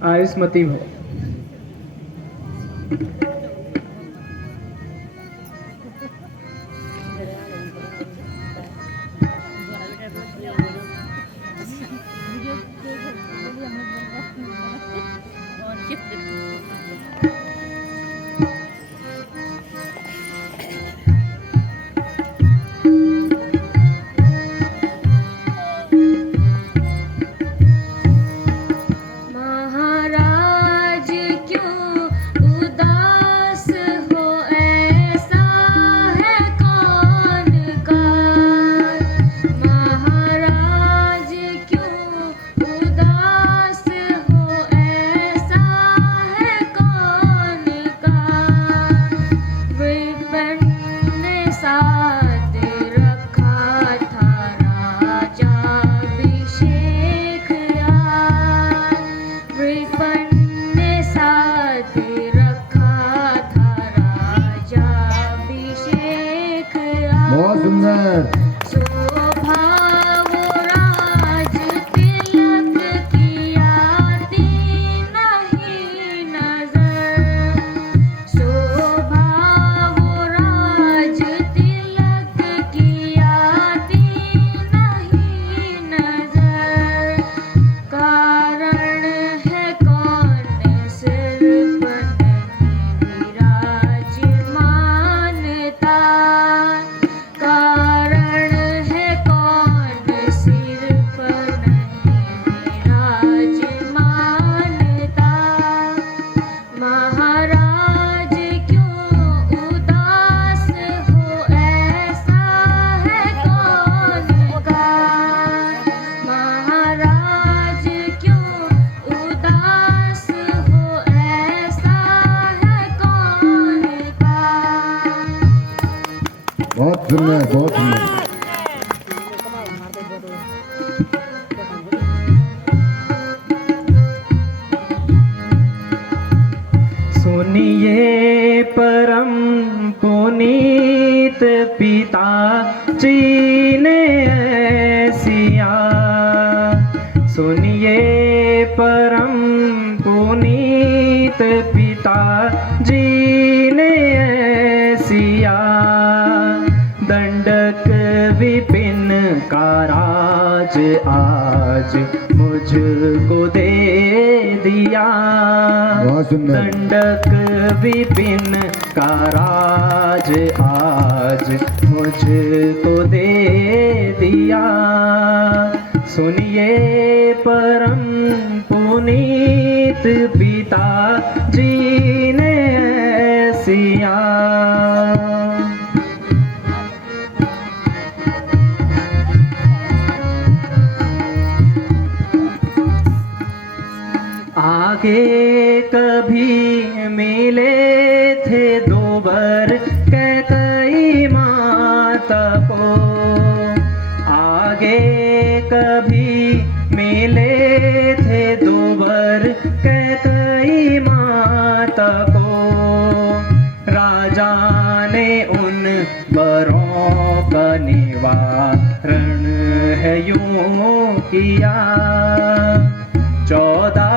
आयुष्मती भव। महाराज क्यों उदास हो, ऐसा है कौन काज। महाराज क्यों उदास हो, ऐसा है कौन काज। विपन्न ने साथ रखा था राजा अभिषेक आज। विपन्न ने साथ रखा था राजा अभिषेक बहुत आज। सुंदर। शोभा वो राज तिलक की आती नहीं नजर। शोभा वो राज तिलक की आती नहीं नजर। कारण है कौन सिर पर नहीं विराजमानता। कारण है कौन सिर पर नहीं विराजमानता। महाराज क्यों उदास हो, ऐसा है कौन काज। महाराज क्यों उदास हो, ऐसा है कौन काज। बहुत सुंदर, बहुत सुंदर। सुनिए परम पुनीत पिता जी ने ऐसिया। सुनिए परम पुनीत पिता जी ने ऐसिया। दंडक विपिन का राज आज मुझको दे दिया। बहुत सुंदर। दंडक विपिन का राज आज मुझको दे दिया। सुनिए परम पुनीत पिता जी ने ऐसिया। आगे कभी मिले थे दो बर कैकई माता को। आगे कभी मिले थे दो बर कैकई माता को। राजा ने उन बरों का निवारण है यूं किया। 14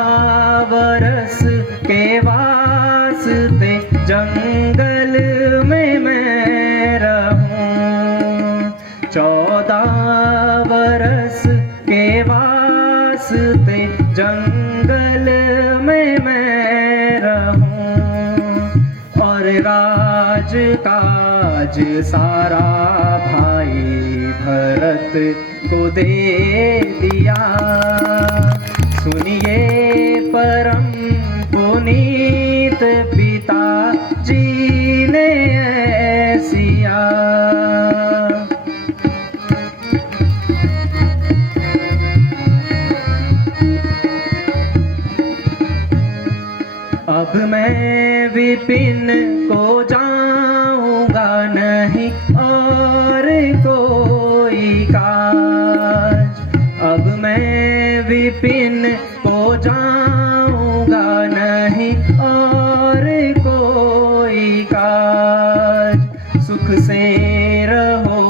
बरस के वास्ते जंगल में मैं रहूं। 14 बरस के वास्ते जंगल में मैं रहूं। और राज काज सारा भाई भरत को दे दिया। सुनिए परम पुनीत पिता जी ने ऐसिया। अब मैं विपिन को जाऊंगा नहीं और कोई काज। अब मैं विपिन को जाऊंगा नहीं और कोई काज। सुख से रहो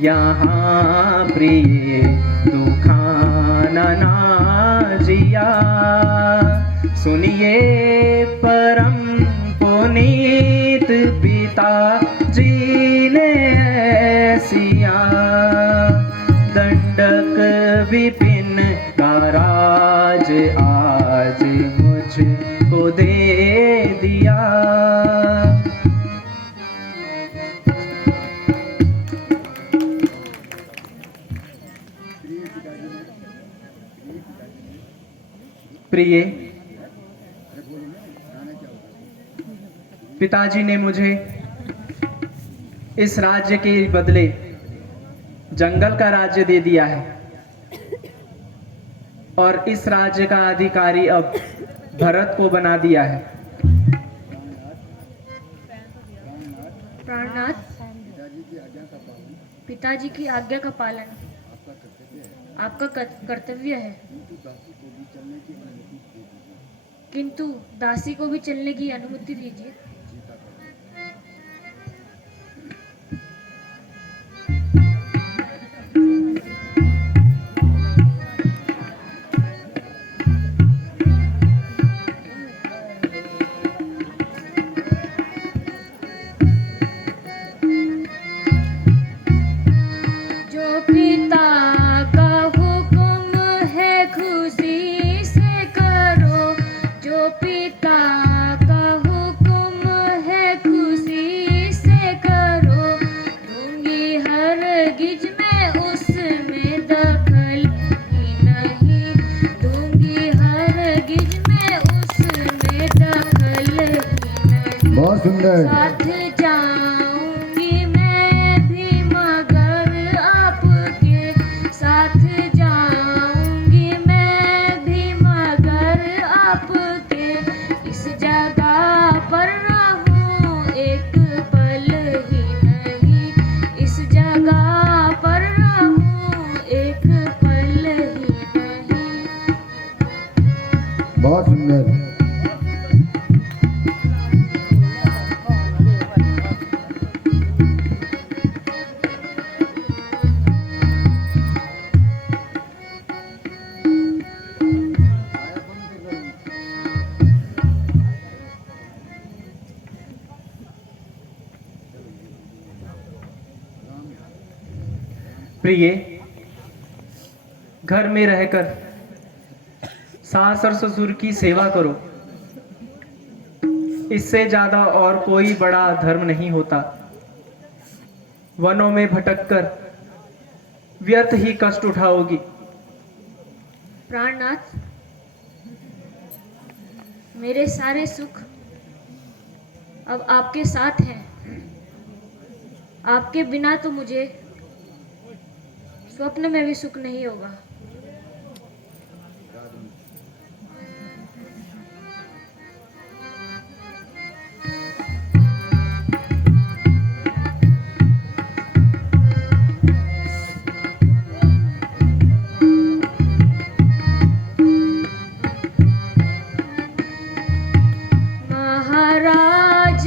यहाँ प्रिय, दुखाना ना जिया। सुनिए परम पुनीत पिता जी ने ऐसिया दंडक विपिन का राज आज मुझको दे दिया। प्रिय, पिताजी ने मुझे इस राज्य के बदले जंगल का राज्य दे दिया है और इस राज्य का अधिकारी अब भरत को बना दिया है। प्राणनाथ, पिताजी की आज्ञा का पालन आपका कर्तव्य है, किंतु दासी को भी चलने की अनुमति दीजिए। जो पिता का हुक्म है खुशी से करो, जो पिता का हुक्म है खुशी से करो, दूंगी हरगिज मैं उसमें दखल ही नहीं, दूंगी हरगिज मैं उसमें दखल ही नहीं। बहुत सुंदर। साथ जाऊंगी मैं भी मगर आपके, साथ जाऊंगी मैं भी मगर आपके, इस जगह पर रहूं एक पल ही नहीं, इस जगह पर रहूं एक पल ही नहीं। बहुत सुंदर। प्रिय, घर में रहकर सास और ससुर की सेवा करो, इससे ज्यादा और कोई बड़ा धर्म नहीं होता। वनों में भटककर व्यर्थ ही कष्ट उठाओगी। प्राणनाथ, मेरे सारे सुख अब आपके साथ हैं, आपके बिना तो मुझे स्वप्न में भी सुख नहीं होगा। महाराज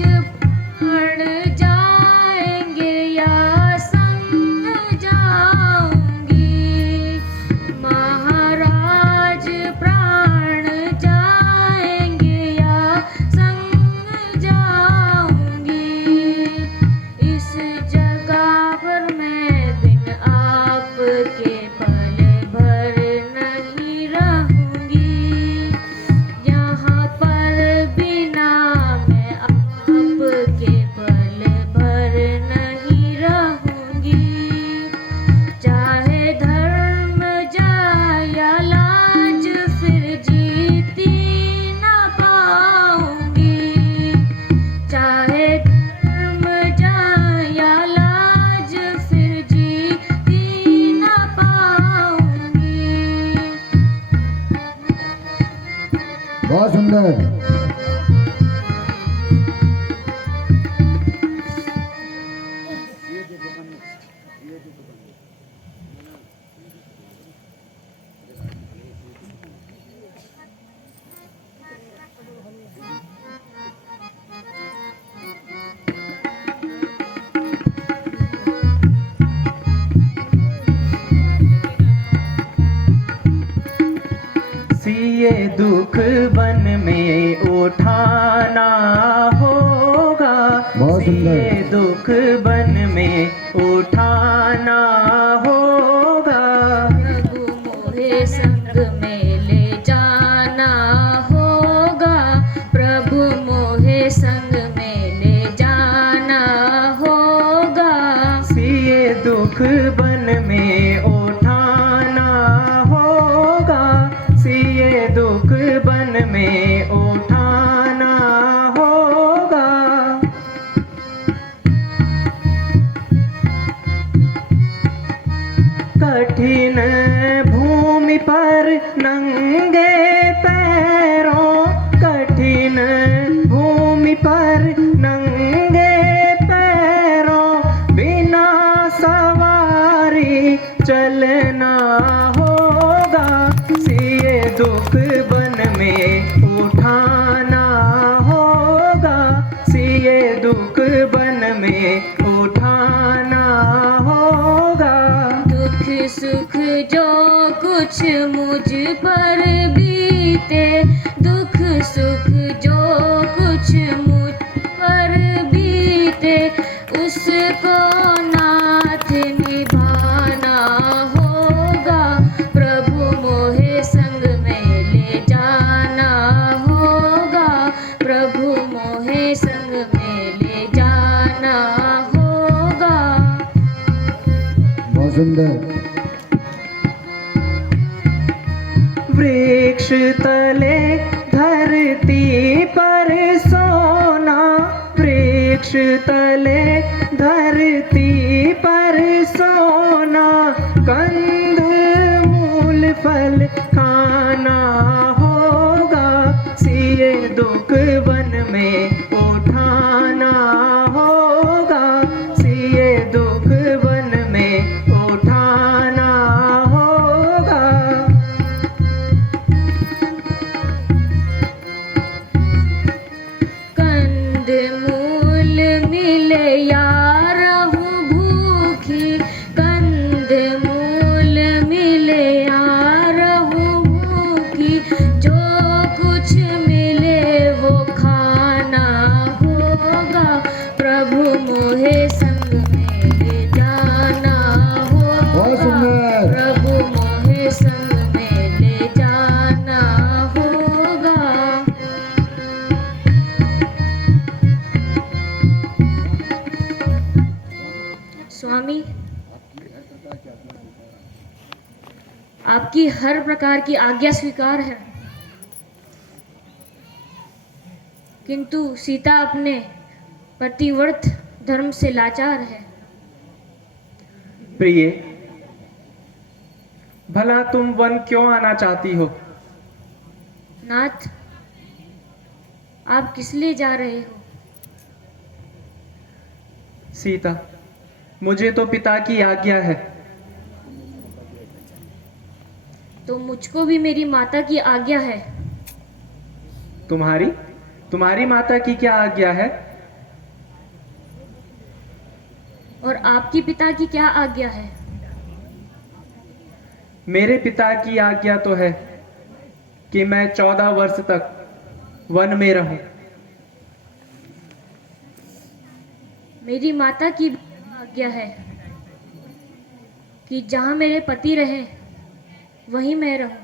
प्राण जाएंगे या संग जाऊंगी, महाराज प्राण जाएंगे या संग जाऊंगी, इस जगह पर मैं बिन आपके पल भर नहीं रहूंगी, यहाँ पर बिना मैं आपके पल भर नहीं रहूंगी, चाहे धर्म जाए या लाज फिर जीती ना पाऊंगी, चाहे धर्म जाए या लाज फिर जीती ना पाऊंगी। बहुत सुंदर। सिए दुख वन में उठाना होगा। बहुत सुंदर। ये दुख वन में उठाना होगा। प्रभु मोहे संग में ले जाना होगा। प्रभु मोहे संग में ले जाना होगा। ये दुख वन में उठाना होगा। ये दुख वन में उठाना होगा। कठिन भूमि पर नंगे पैरों, कठिन भूमि पर नंगे पैरों, बिना सवारी चलना होगा। ये दुख वन में उठाना होगा। ये दुख वन में उठाना होगा। दुख सुख जो कुछ मुझ पर बीते, दुख सुख जो कुछ मुझ पर बीते, उसको नाथ निभाना होगा। प्रभु मोहे संग में ले जाना होगा। प्रभु मोहे संग में ले जाना होगा। बहुत सुंदर। वृक्ष तले धरती पर सोना, वृक्ष तले धरती पर सोना, कंद मूल फल खाना होगा। ये दुख वन में उठाना होगा। ये दुख वन में उठाना होगा। कंद मूल मिले या रहूं भूखी, कंद मूल मिले या रहूं भूखी, जो कुछ मिले वो खाना होगा। प्रभु मोहे संग में ले जाना बहुत होगा। सुंदर। प्रभु मोहे संग में ले जाना होगा। स्वामी, आपकी हर प्रकार की आज्ञा स्वीकार है, किंतु सीता अपने पतिव्रत धर्म से लाचार है। प्रिय, भला तुम वन क्यों आना चाहती हो? नाथ, आप किस लिए जा रहे हो? सीता, मुझे तो पिता की आज्ञा है। तो मुझको भी मेरी माता की आज्ञा है। तुम्हारी तुम्हारी माता की क्या आज्ञा है? और आपकी पिता की क्या आज्ञा है? मेरे पिता की आज्ञा तो है कि मैं 14 वर्ष तक वन में रहूं। मेरी माता की भी आज्ञा है कि जहाँ मेरे पति रहे वहीं मैं रहूं।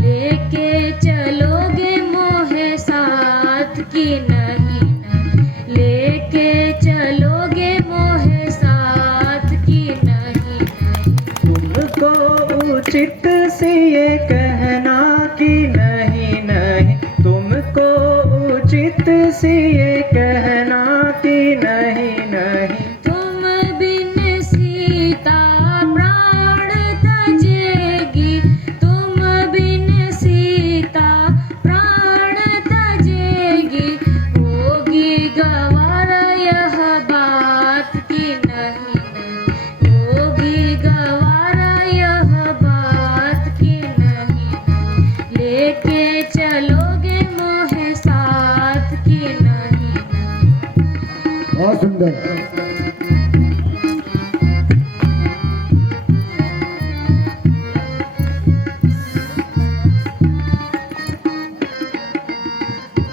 लेके चलोगे मोहे साथ की नहीं नहीं, लेके चलोगे मोहे साथ की नहीं नहीं। तुमको उचित से ये कहना कि नहीं नहीं, तुमको उचित से ये कहना कि नहीं नहीं। तुम बिन सीता प्राण तजेगी, तुम बिन सीता प्राण तजेगी, होगी गवार यह बात की नहीं नहीं, होगी गवार बहुत सुंदर।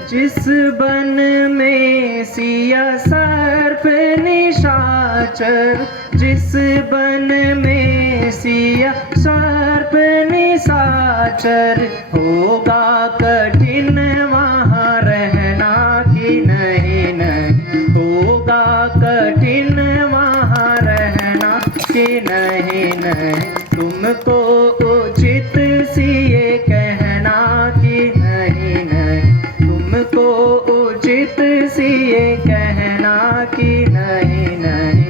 जिस बन में सिया सर्प निशाचर, जिस बन में सिया सर्प निशाचर, होगा कठिन वहाँ रहना कि नहीं नहीं, होगा कठिन वहाँ रहना कि नहीं नहीं, तुमको उचित सी ये कहना कि नहीं नहीं, तुमको उचित सी ये कहना कि नहीं नहीं।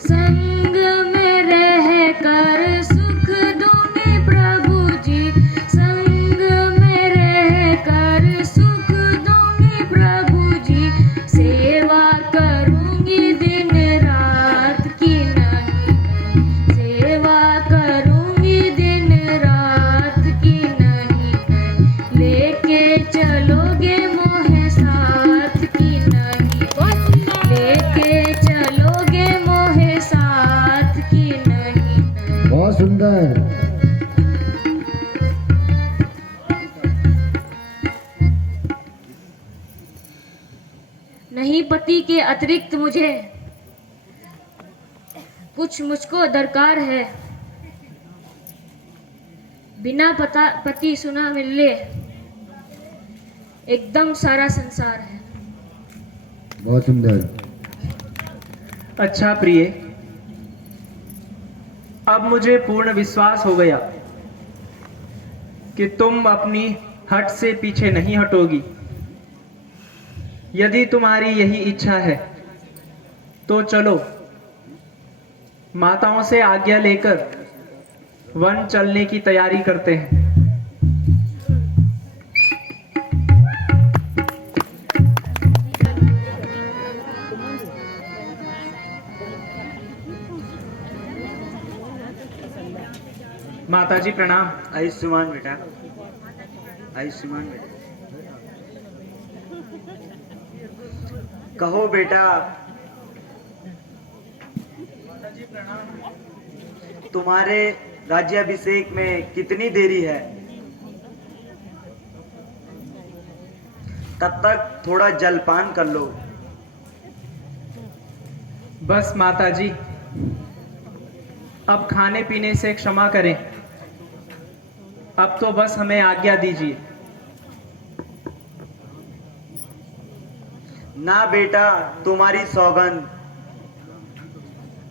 संग में रह कर सुख दूंगी प्रभु जी, संग में रह कर सुख दूंगी प्रभु जी, सेवा करूंगी दिन रात की नहीं, सेवा करूंगी दिन रात की नहीं, लेके चलोगे मोहे साथ की नहीं, लेके चलोगे मोहे साथ की नहीं। बहुत सुंदर। नहीं पति के अतिरिक्त मुझे कुछ मुझको दरकार है, बिना पति सुना मिले एकदम सारा संसार है। बहुत सुंदर। अच्छा प्रिय, अब मुझे पूर्ण विश्वास हो गया कि तुम अपनी हट से पीछे नहीं हटोगी। यदि तुम्हारी यही इच्छा है तो चलो, माताओं से आज्ञा लेकर वन चलने की तैयारी करते हैं। माताजी प्रणाम। आयुष्मान बेटा, आयुष्मान बेटा। कहो बेटा, तुम्हारे राज्याभिषेक में कितनी देरी है? तब तक थोड़ा जलपान कर लो। बस माताजी, अब खाने पीने से क्षमा करें, अब तो बस हमें आज्ञा दीजिए। ना बेटा, तुम्हारी सौगंध,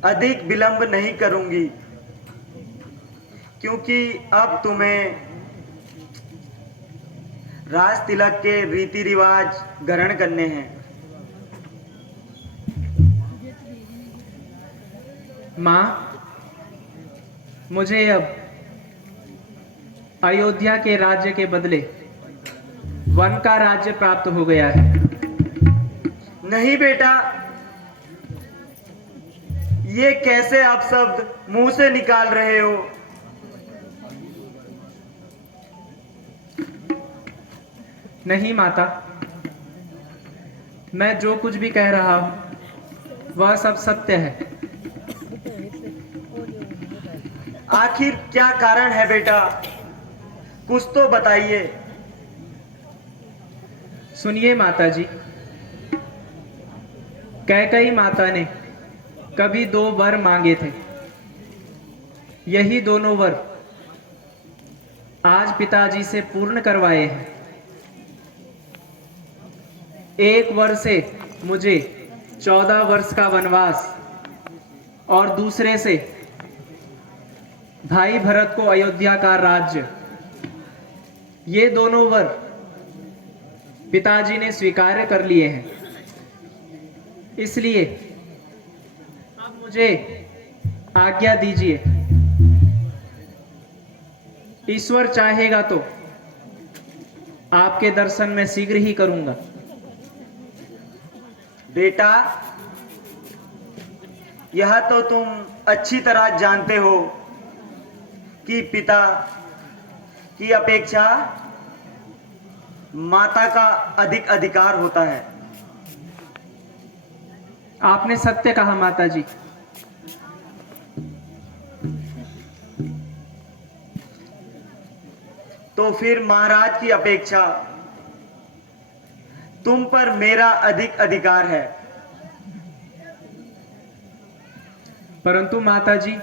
अधिक विलंब नहीं करूंगी, क्योंकि अब तुम्हें राज तिलक के रीति रिवाज ग्रहण करने हैं। माँ, मुझे अब अयोध्या के राज्य के बदले वन का राज्य प्राप्त हो गया है। नहीं बेटा, ये कैसे आप शब्द मुंह से निकाल रहे हो? नहीं माता, मैं जो कुछ भी कह रहा हूं वह सब सत्य है। आखिर क्या कारण है बेटा? कुछ तो बताइए। सुनिए माताजी, कैकेयी माता ने कभी 2 वर मांगे थे। यही दोनों वर आज पिताजी से पूर्ण करवाए हैं। एक वर से मुझे 14 वर्ष का वनवास और दूसरे से भाई भरत को अयोध्या का राज्य, ये दोनों वर पिताजी ने स्वीकार कर लिए हैं। इसलिए आप मुझे आज्ञा दीजिए। ईश्वर चाहेगा तो आपके दर्शन मैं शीघ्र ही करूंगा। बेटा, यह तो तुम अच्छी तरह जानते हो कि पिता की अपेक्षा माता का अधिक अधिकार होता है। आपने सत्य कहा माता जी। तो फिर महाराज की अपेक्षा तुम पर मेरा अधिक अधिकार है। परंतु माता जी,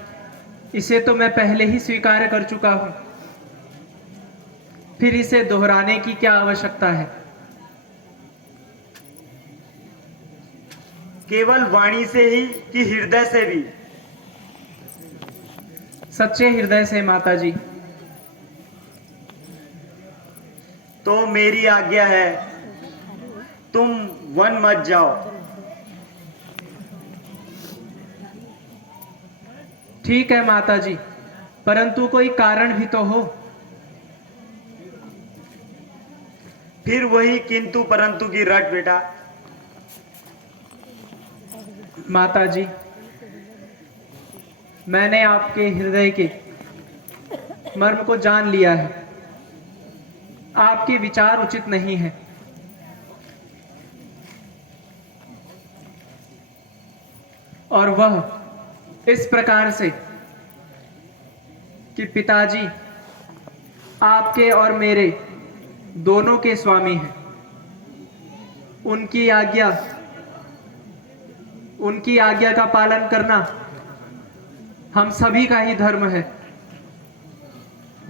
इसे तो मैं पहले ही स्वीकार कर चुका हूं, फिर इसे दोहराने की क्या आवश्यकता है? केवल वाणी से ही कि हृदय से भी? सच्चे हृदय से माता जी। तो मेरी आज्ञा है, तुम वन मत जाओ। ठीक है माता जी, परंतु कोई कारण भी तो हो। फिर वही किंतु परंतु की रट बेटा। माता जी, मैंने आपके हृदय के मर्म को जान लिया है। आपके विचार उचित नहीं है। और वह इस प्रकार से कि पिताजी आपके और मेरे दोनों के स्वामी हैं। उनकी आज्ञा का पालन करना हम सभी का ही धर्म है।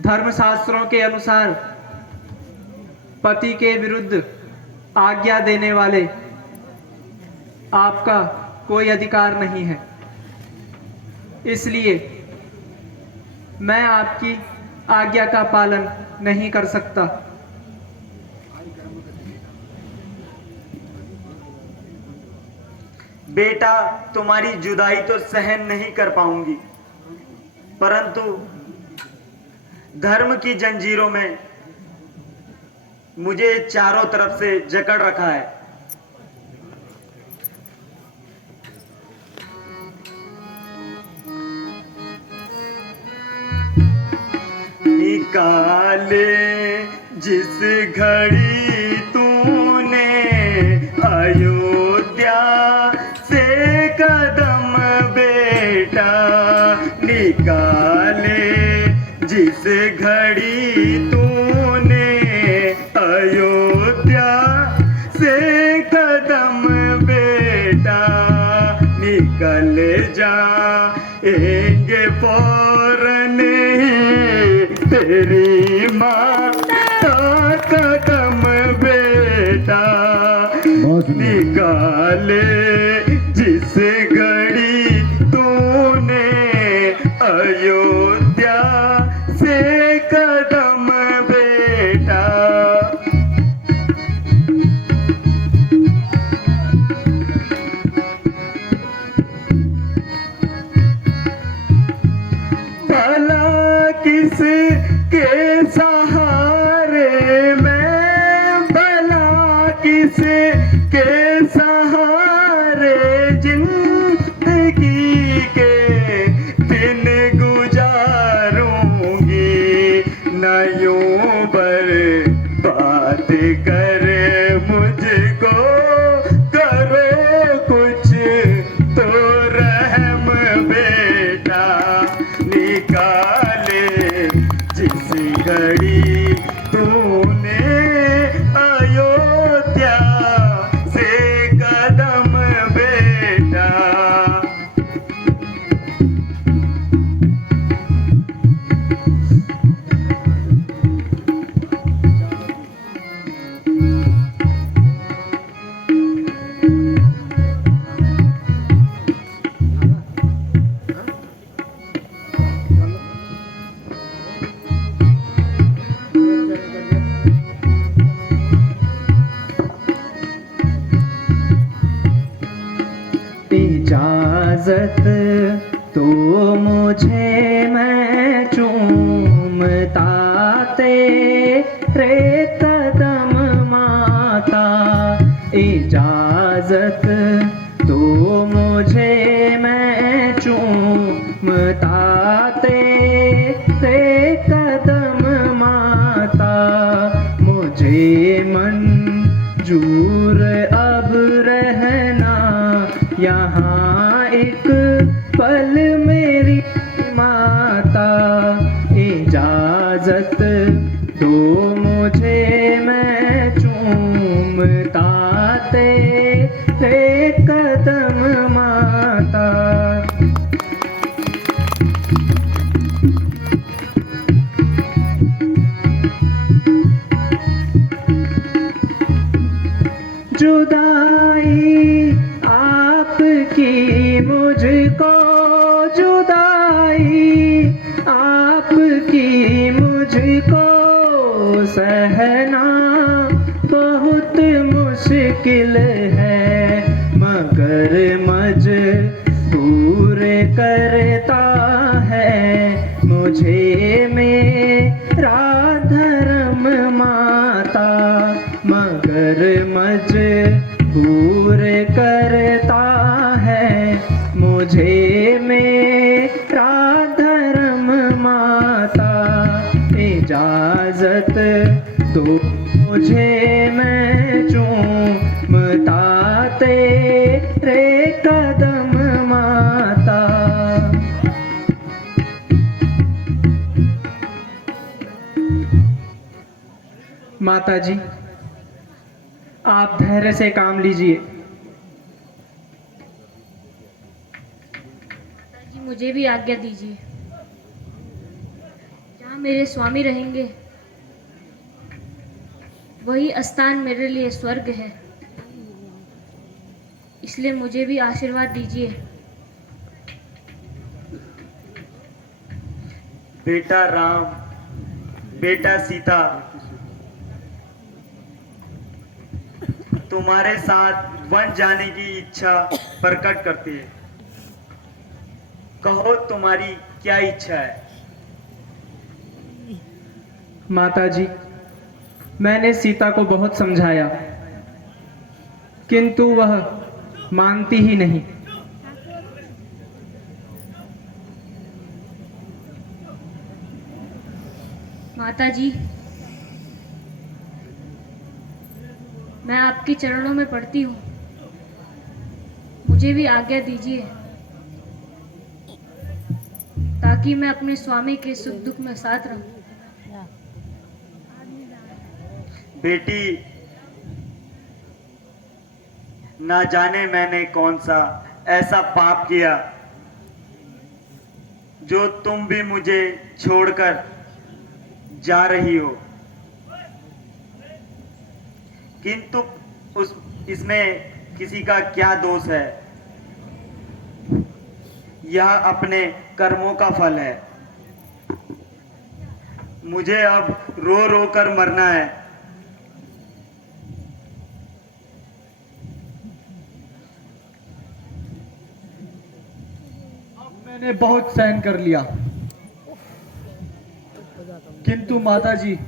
धर्मशास्त्रों के अनुसार पति के विरुद्ध आज्ञा देने वाले आपका कोई अधिकार नहीं है। इसलिए मैं आपकी आज्ञा का पालन नहीं कर सकता। बेटा, तुम्हारी जुदाई तो सहन नहीं कर पाऊंगी, परंतु धर्म की जंजीरों में मुझे चारों तरफ से जकड़ रखा है। निकाले जिस घड़ी तूने अयोध्या से कदम बेटा, निकाले जिस घड़ी तूने अयोध्या से कदम बेटा, निकल जाएंगे फौरन ही तेरी माता कदम बेटा, निकाले जिस घड़ी तूने अयोध्या से कदम बेटा। भला किस के सहारे मैं, भला किस के सहारे जिंदगी के दिन गुजारूंगी, न यूं बर्बाद कर मुझको करो कुछ तो रहम बेटा, निकाले जिस घड़ी तूने अयोध्या से कदम बेटा। इजाजत तो मुझे, मैं चूमता तेरे कदम माता, इजाजत तो मुझे, मैं चूमता तेरे कदम माता, मुझे दो मुझे मैं चूमता तेरे कदम माता। जुदाई आपकी मुझको, जुदाई आपकी मुझको सहना बहुत मुश्किल है, मगर मजबूर करता है मुझे मेरा धर्म माता, मगर मजबूर करता है मुझे मेरा धर्म माता। इजाजत दो मुझे मैं चूमता तेरे कदम माता। माता जी, आप धैर्य से काम लीजिए। जी मुझे भी आज्ञा दीजिए। जहाँ मेरे स्वामी रहेंगे वही स्थान मेरे लिए स्वर्ग है, इसलिए मुझे भी आशीर्वाद दीजिए। बेटा राम, बेटा सीता तुम्हारे साथ वन जाने की इच्छा प्रकट करती है। कहो तुम्हारी क्या इच्छा है? माता जी, मैंने सीता को बहुत समझाया, किंतु वह मानती ही नहीं। माता जी, मैं आपके चरणों में पड़ती हूँ, मुझे भी आज्ञा दीजिए ताकि मैं अपने स्वामी के सुख दुख में साथ रहूं। बेटी, ना जाने मैंने कौन सा ऐसा पाप किया जो तुम भी मुझे छोड़कर जा रही हो, किंतु इसमें किसी का क्या दोष है? यह अपने कर्मों का फल है। मुझे अब रो रो कर मरना है। मैंने बहुत सहन कर लिया, किंतु माता जी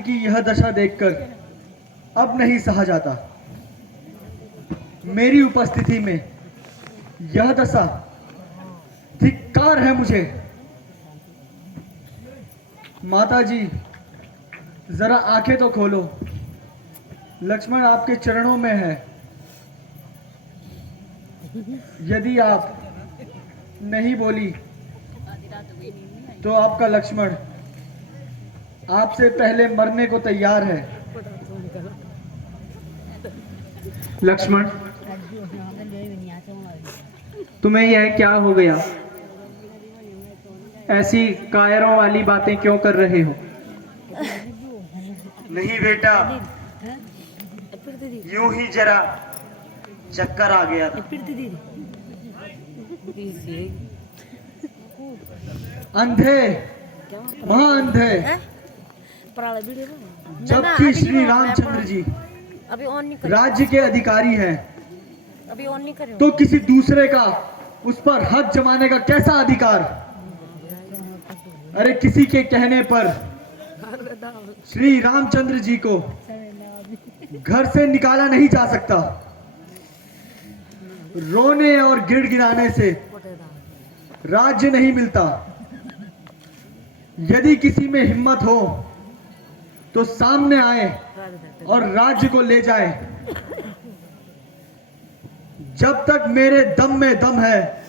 की यह दशा देखकर अब नहीं सहा जाता। मेरी उपस्थिति में यह दशा, धिक्कार है मुझे। माता जी, जरा आंखें तो खोलो, लक्ष्मण आपके चरणों में है। यदि आप नहीं बोली तो आपका लक्ष्मण आपसे पहले मरने को तैयार है। लक्ष्मण, तुम्हें यह क्या हो गया? ऐसी कायरों वाली बातें क्यों कर रहे हो? नहीं बेटा, यूं ही जरा चक्कर आ गया था। अंधे, महाअंधे, जबकि श्री रामचंद्र जी राज्य के अधिकारी हैं, तो किसी दूसरे का उस पर हक जमाने का कैसा अधिकार? अरे किसी के कहने पर श्री रामचंद्र जी को घर से निकाला नहीं जा सकता। रोने और गिड़गिड़ाने से राज्य नहीं मिलता। यदि किसी में हिम्मत हो तो सामने आए और राज्य को ले जाए। जब तक मेरे दम में दम है,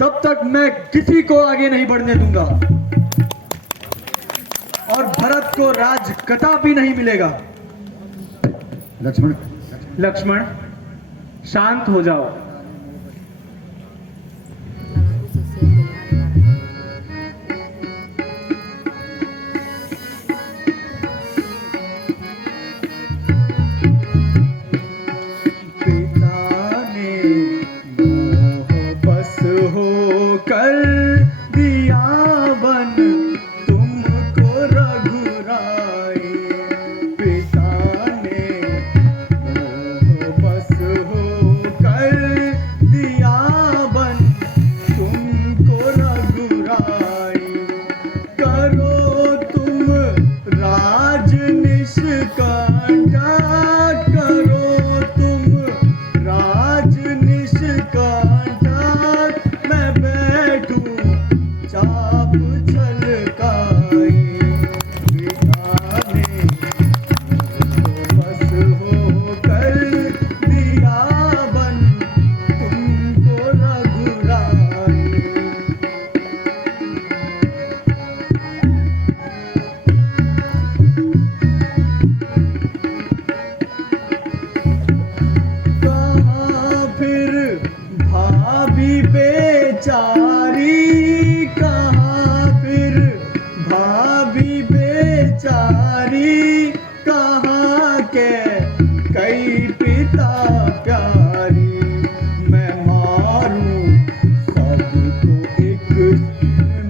तब तक मैं किसी को आगे नहीं बढ़ने दूंगा। और भरत को राज कदापि नहीं मिलेगा। लक्ष्मण लक्ष्मण, शांत हो जाओ। पिता ने मोह बस होकर दिया वन तुमको रघुराई। पिता ने मोह बस होकर दिया वन तुमको रघुराई। करो तुम राज निष्कंठा, करो तुम राज निष्कंठा, मैं बैठूं चाप छलकाई। पिता ने बस होकर दिया वन तुमको रघुराई। कहाँ फिर भाभी बेचारी, कहाँ फिर भाभी बेचारी, कहाँ के कई पिता प्यारी। मैं मारूं सबको एक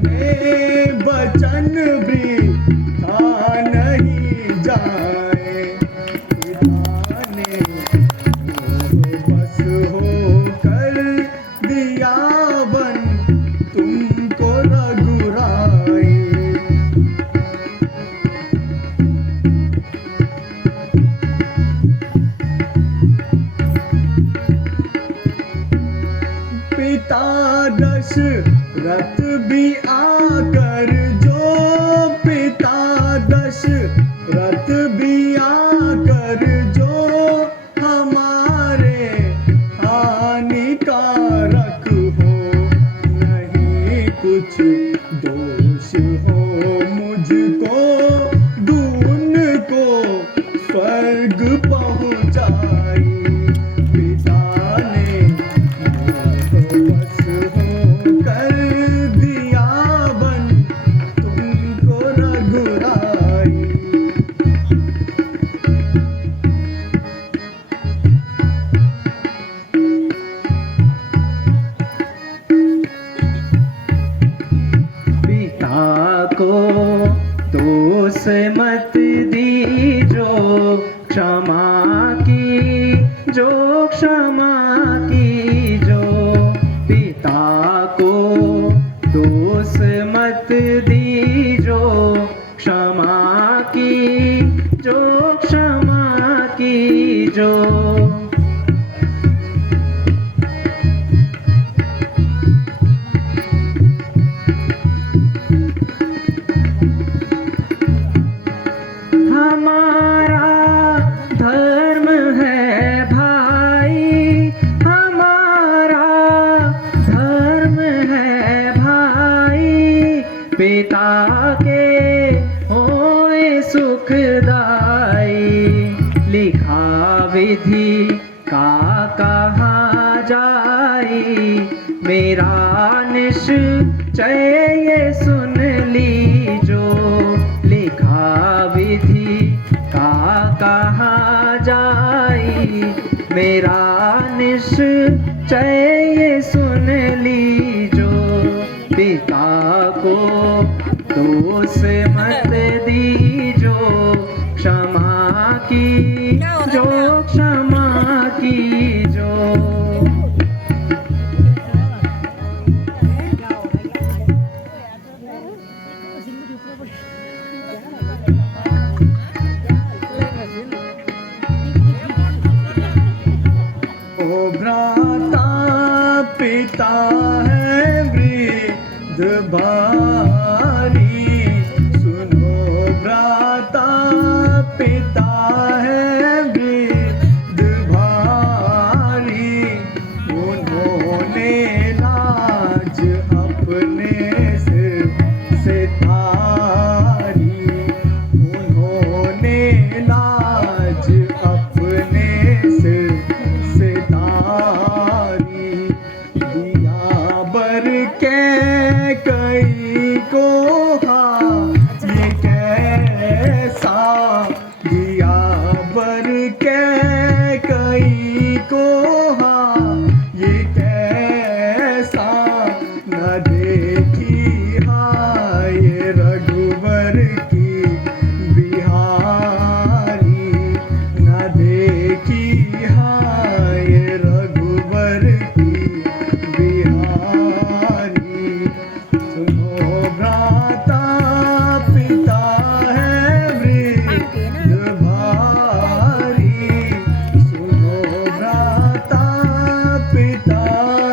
में, वचन भी था नहीं जाए। पिता ने बस होकर दिया वन तुमको रघुराई। पिता दशरथ भी आकर जो, पिता दशरथ भी आकर जो हमारे हानिकारक हो। नहीं कुछ दोष हो मुझको, दून को स्वर्ग पहुँचाई। पिता ने बस होकर दिया वन तुमको रघुराई। पिता को दोष मत दीजो, क्षमा की जो क्षमा की जो। पिता को दोष मत दीजो, क्षमा की जो क्षमा की जो। हमारा धर्म है भाई, हमारा धर्म है भाई। पिता के होए सुखदाई, लिखा विधि का कहाँ जाई। मेरा निश्चय ये सुन लीजो, लिखा विधि का कहाँ जाई। मेरा निश्चय ये सुन लीजो, पिता को दोष मत दीजो, क्षमा की जो क्षमा की जो। ओ भ्राता पिता है वृद्ध भारी, सुनो भ्राता पिता है वृद्ध भारी। उन्होंने लाज अपने सिर से तारी, की बिहारी, न देखी हाय रघुवर की बिहारी। सुनो भ्राता पिता है वृद्ध भारी, सुनो भ्राता पिता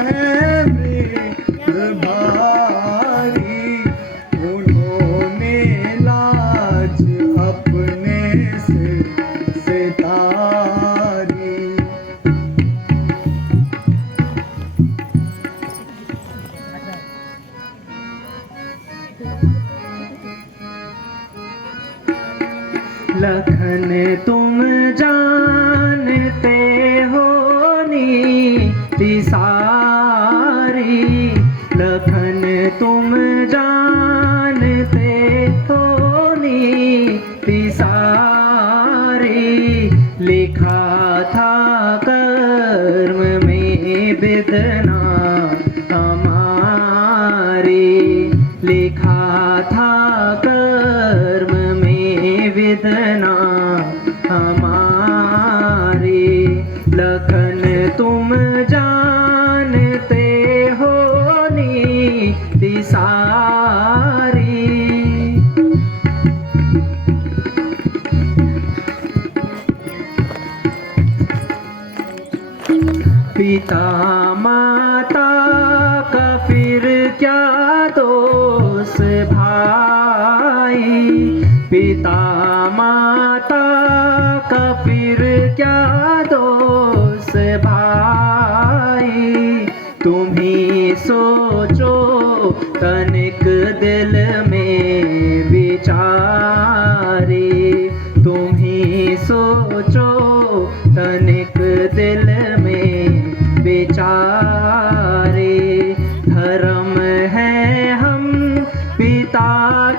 है वृद्ध भारी। उन्होंने लाज अपने से तारी। लखन तुम जानते हो नीति सारी, लखन तुम जानते हो नीति सारी। लिखा था कर्म में बिदना हमारी, लिखा था कर्म में विदना हमारी। लखन तुम जानते हो नीति सारी। पिता माता का फिर क्या दोष भाई, पिता माता का फिर क्या दोष भाई। तुम ही सोचो तनिक दिल में विचारी, तुम ही सोचो तनिक दिल में विचारे। धर्म है हम पिता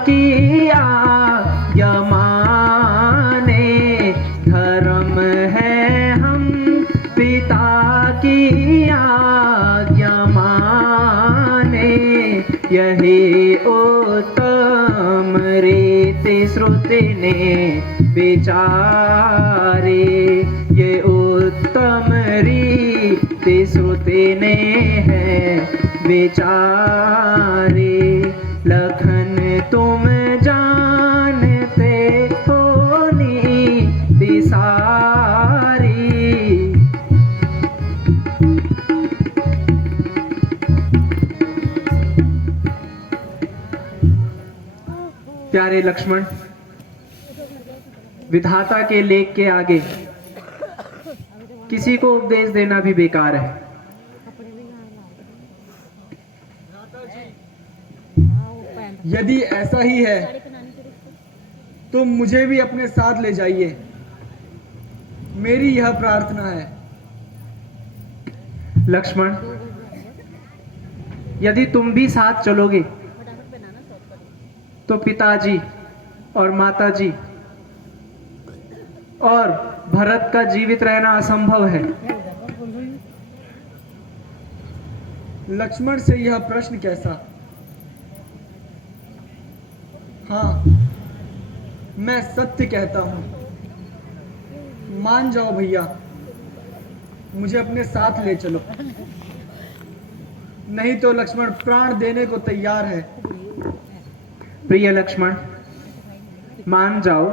की आज्ञा माने, धर्म है हम पिता की आज्ञा माने। यही उत्तम रीति श्रुति ने विचारे, ये उत्तम रीति श्रुति ने है विचारे। लखन तुम जानते हो नीति सारी। प्यारे लक्ष्मण, विधाता के लेख के आगे किसी को उपदेश देना भी बेकार है। यदि ऐसा ही है तो मुझे भी अपने साथ ले जाइए, मेरी यह प्रार्थना है। लक्ष्मण, यदि तुम भी साथ चलोगे तो पिताजी और माताजी और भरत का जीवित रहना असंभव है। लक्ष्मण से यह प्रश्न कैसा? हाँ, मैं सत्य कहता हूं। मान जाओ भैया, मुझे अपने साथ ले चलो, नहीं तो लक्ष्मण प्राण देने को तैयार है। प्रिय लक्ष्मण, मान जाओ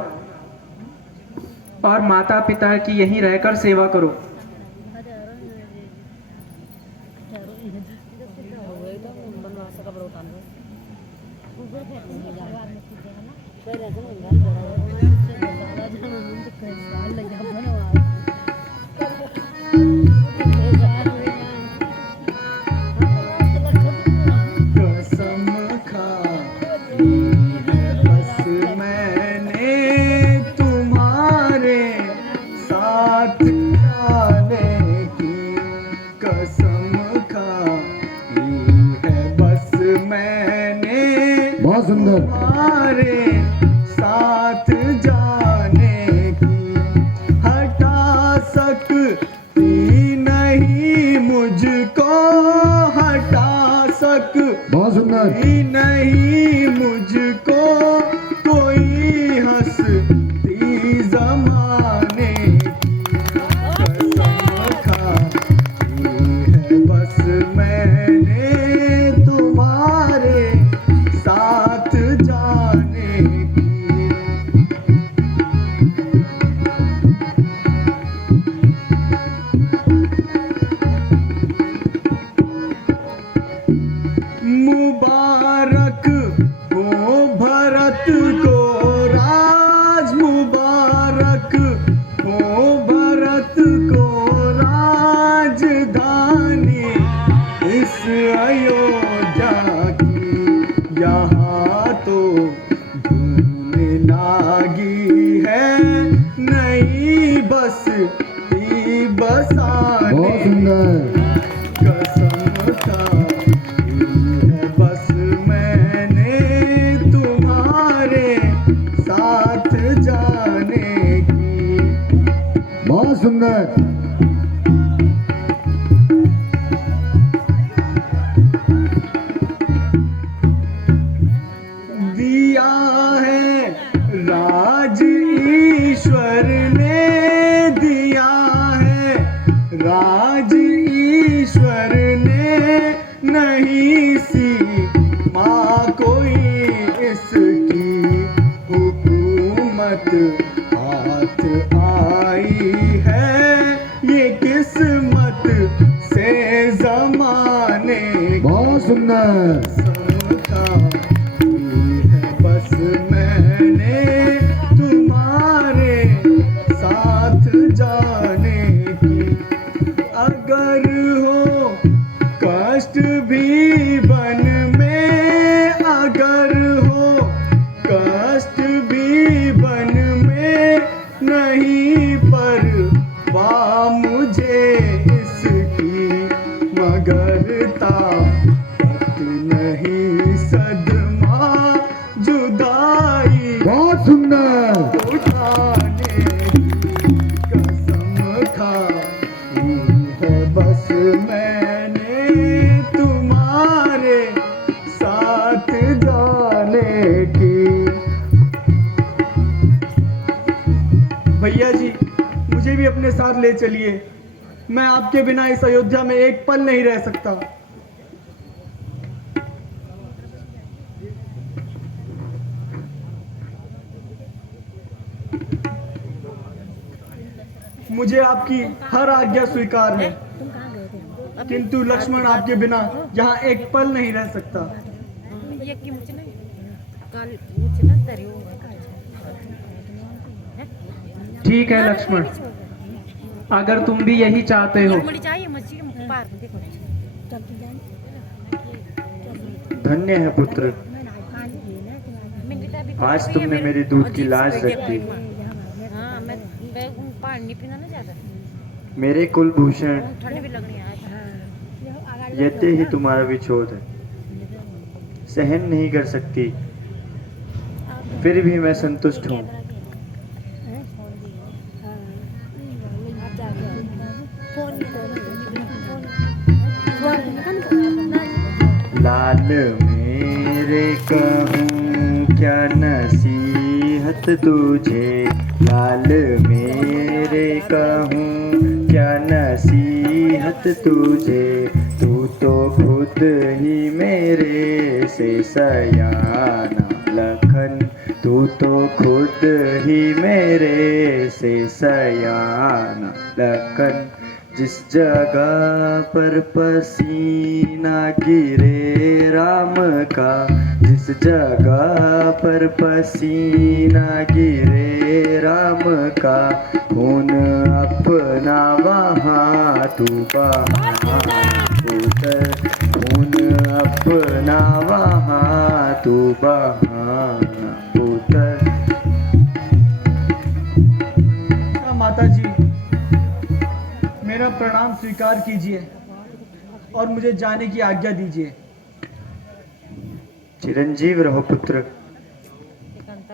और माता पिता की यहीं रहकर सेवा करो। कसम खाई है बस मैंने तुम्हारे साथ जाने की, कसम खाई है बस मैंने बहुत सुंदर। तुम्हारे साथ जाने की। हटा सकती नहीं मुझको, हटा सकती बहुत सुंदर। नहीं मुझको कोई धूम लागी है नई बसती बसाने बहुत सुंदर। कसम खाई है बस मैंने तुम्हारे साथ जाने की। बहुत सुंदर। दिया है राज ईश्वर ने दिया है राज ईश्वर ने नहीं सी माँ कोई इसकी हुकूमत हाथ आई है ये किस्मत से जमाने बहुत सुंदर। समझा है बस मैंने तुम्हारे साथ जाने की। अगर हो कष्ट भी वन में अगर हो कष्ट भी वन में नहीं परवाह मुझे इसकी मगर ताकत नहीं सदमा जुदाई बहुत सुंदर। उठाने की कसम खाई है बस मैंने तुम्हारे साथ जाने की। भैया जी मुझे भी अपने साथ ले चलिए, मैं आपके बिना इस अयोध्या में एक पल नहीं रह सकता। मुझे आपकी हर आज्ञा स्वीकार है, किंतु लक्ष्मण आपके बिना यहाँ एक पल नहीं रह सकता। ठीक है लक्ष्मण, अगर तुम भी यही चाहते हो। धन्य है पुत्र, आज तुमने मेरी दूध की लाज रख दी। मेरे कुलभूषण, यद्य ही तुम्हारा विछोद है सहन नहीं कर सकती, फिर भी मैं संतुष्ट हूँ। लाल मेरे कहूँ क्या नसीहत तुझे, लाल मेरे कहूँ क्या नसीहत तुझे, तू तो खुद ही मेरे से सयाना लखन, तू तो खुद ही मेरे से सयाना लखन। जिस जगह पर पसीना गिरे राम का, जिस जगह पर पसीना गिरे राम का, खून अपना वहाँ तू बहा उतर, खून अपना वहाँ तू बहा उतर। माता जी मेरा प्रणाम स्वीकार कीजिए और मुझे जाने की आज्ञा दीजिए। चिरंजीव रहो पुत्र,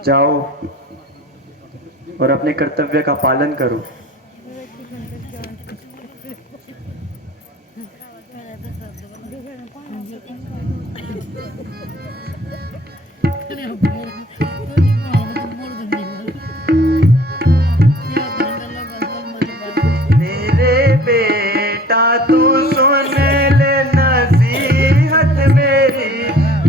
जाओ और अपने कर्तव्य का पालन करो। मेरे बेटा तू सुन ले नसीहत मेरी,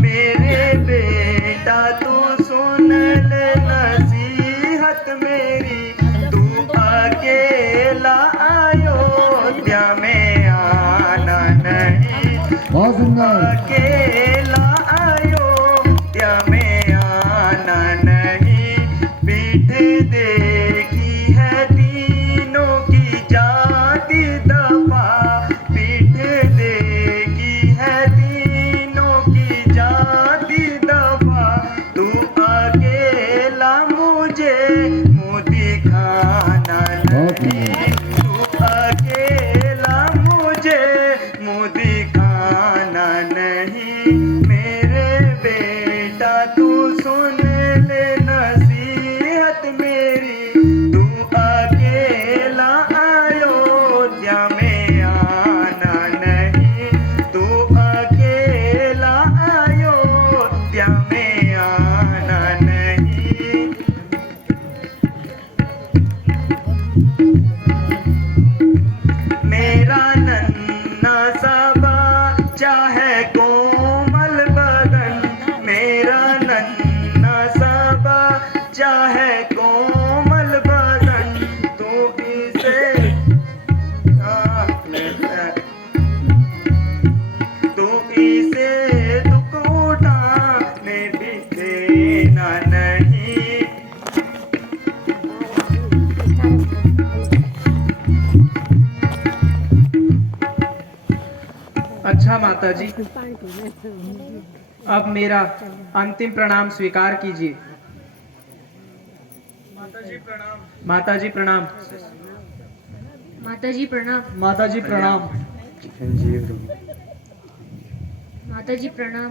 मेरे बेटा तू सुन ले नसीहत मेरी, तू अकेला अयोध्या में आना नहीं, बहुत सुंदर। अकेला अयोध्या में आना नहीं। पीठ देखी है तीनों की जाति दफा, पीठ देखी है तीनों की जाति दफा, तू अकेला चाहे कोमल बदन तू इसे दुख उठाने भी देना नहीं। अच्छा माता जी, अब मेरा अंतिम प्रणाम स्वीकार कीजिए। माता जी प्रणाम। माता जी प्रणाम। माता जी प्रणाम। चिरंजीव रहो। माता जी प्रणाम।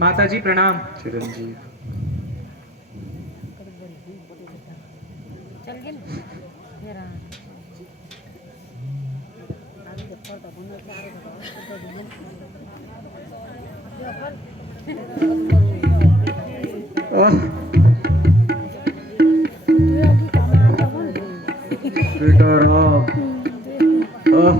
माता जी प्रणाम। चिरंजीव। बेटा राम। राम।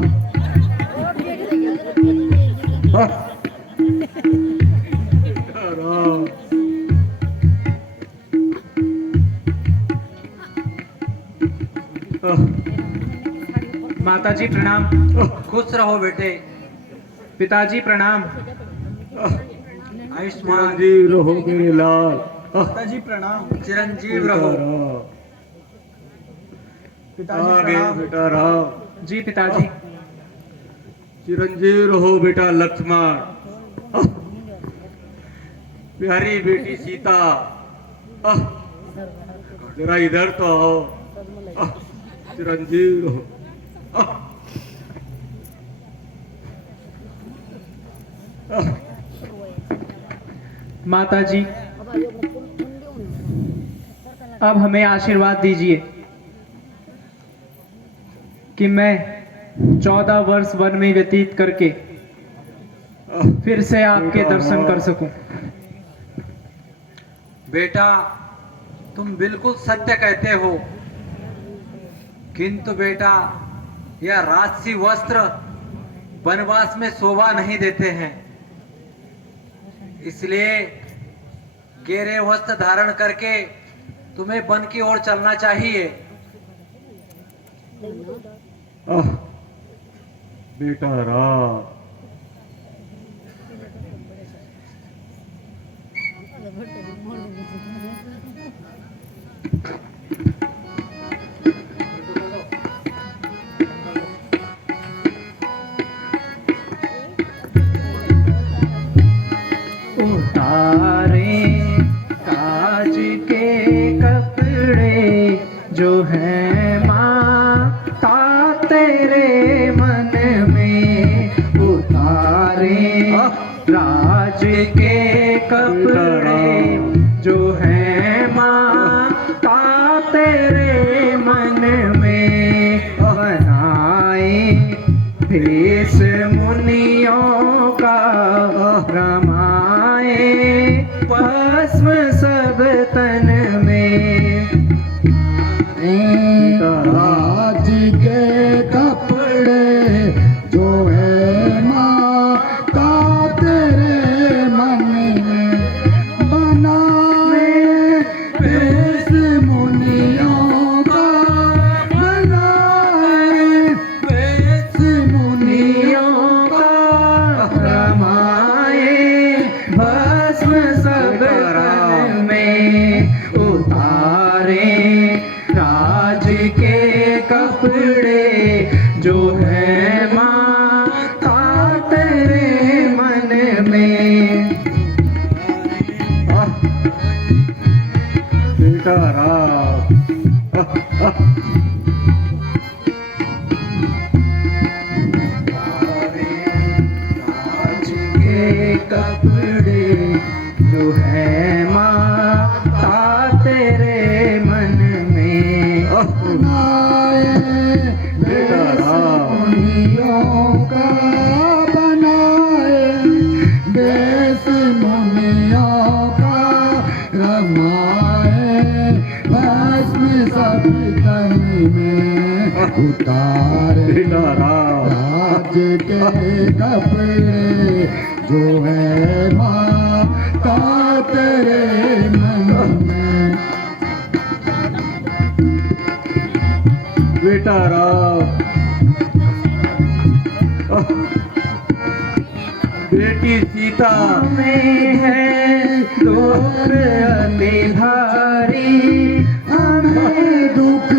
माता जी प्रणाम। खुश रहो बेटे। पिताजी प्रणाम। आयुष्मान चिरंजीव रहो मेरे लाल। माता जी प्रणाम। चिरंजीव रहो। पिताजी आगे प्रणाम। बेटा राम। जी पिताजी। चिरंजीव रहो बेटा लक्ष्मण। प्यारी बेटी सीता, जरा इधर तो आओ। चिरंजीव रहो। माता जी, अब हमें आशीर्वाद दीजिए कि मैं 14 वर्ष वन में व्यतीत करके फिर से आपके दर्शन कर सकूं। बेटा तुम बिल्कुल सत्य कहते हो, किंतु बेटा यह राजसी वस्त्र वनवास में शोभा नहीं देते हैं, इसलिए गेरे वस्त्र धारण करके तुम्हें वन की ओर चलना चाहिए। बेटा राम। उतारे काज के कपड़े जो है माता तेरे मन में, उतारे राज के कपड़े जो है माता तेरे मन में, बनाए भेष मुनियों का, रमाए भस्म सब तन में। राज के कपड़े जो है माता तेरे मन में, बनाए भेष मुनियों का, बनाए भेष मुनियों का, रमाए भस्म सब तन में, उतारे राज के कपड़े जो है माता तेरे मन में। बेटा राम। राज के कपड़े जो है माता तेरे मन में, बनाए भेष मुनियों का, बनाए भेष मुनियों का, रमाए भस्म सब तन में, उतारे बेटा राम। राज के कपड़े जो है माता तेरे मन सीता में है दुख अति भारी, हमें दुख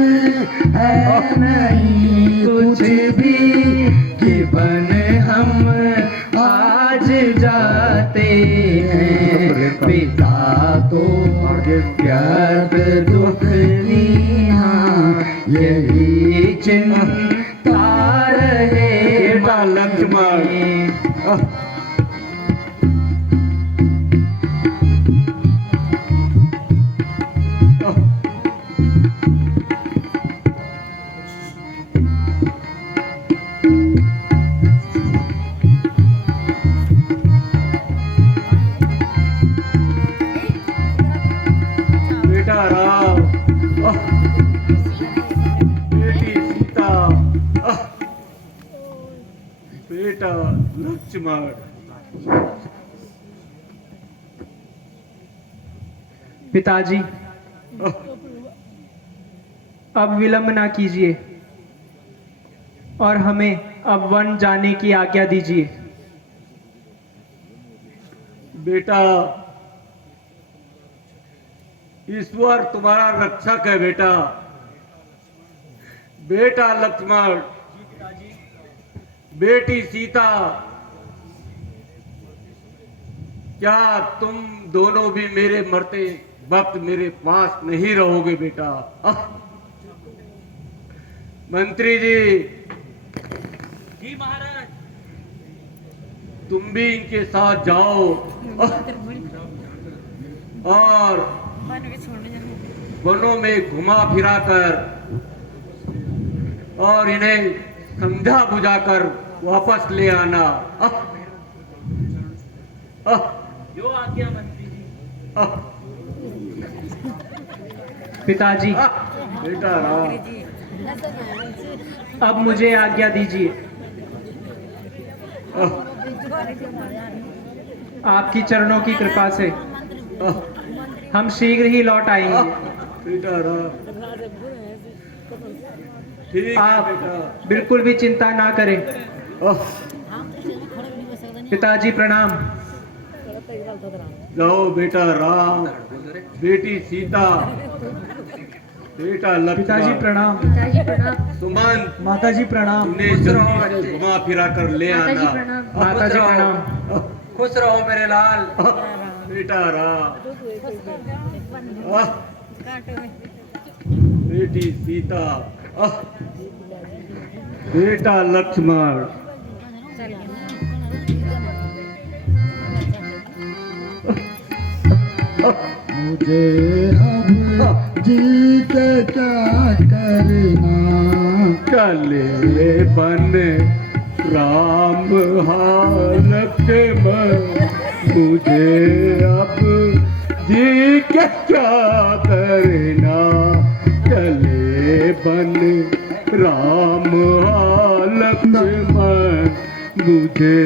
है नहीं कुछ भी कि बन हम आज जाते हैं। पिता तो व्यर्थ दुख लिया, यही चिंता रहे बेटा लक्ष्मण। बेटा राम, बेटी सीता, बेटा लक्ष्मण। पिताजी, अब विलंब ना कीजिए और हमें अब वन जाने की आज्ञा दीजिए। बेटा, ईश्वर तुम्हारा रक्षक है बेटा। बेटा लक्ष्मण, बेटी सीता, क्या तुम दोनों भी मेरे मरते वक्त मेरे पास नहीं रहोगे बेटा? मंत्री जी महाराज, तुम भी इनके साथ जाओ और वनों में घुमा फिरा कर और इन्हें समझा बुझाकर वापस ले आना। जो आज्ञा मंत्री जी। पिताजी, बेटा राम, अब मुझे आज्ञा दीजिए। आपकी चरणों की कृपा से हम शीघ्र ही लौट आएंगे। बेटा राम, ठीक है आप बेटा। बिल्कुल भी चिंता ना करें। पिताजी प्रणाम। जाओ बेटा राम, बेटी सीता, बेटा पिताजी लक्ष्मण, प्रणाम। पिताजी प्रणाम। सुमन, माताजी प्रणाम। उन्हें जल्दी से घुमा फिरा कर ले माताजी आना। प्रणाम। माताजी प्रणाम। खुश रहो मेरे लाल। बेटा राम, बेटी सीता, बेटा लक्ष्मण। मुझे अब जी के क्या करना, चले बन राम हालत में, मुझे अब जी के क्या करना, चले बन राम हालत में, मुझे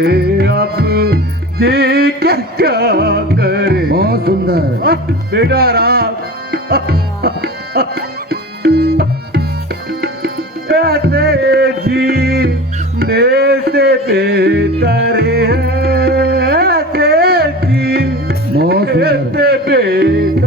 अब जी के क्या करे। बहुत सुंदर। बेटा राम, ऐसे जीने से बेहतर है, ऐसे बहुत जीने सुंदर। से बेहतर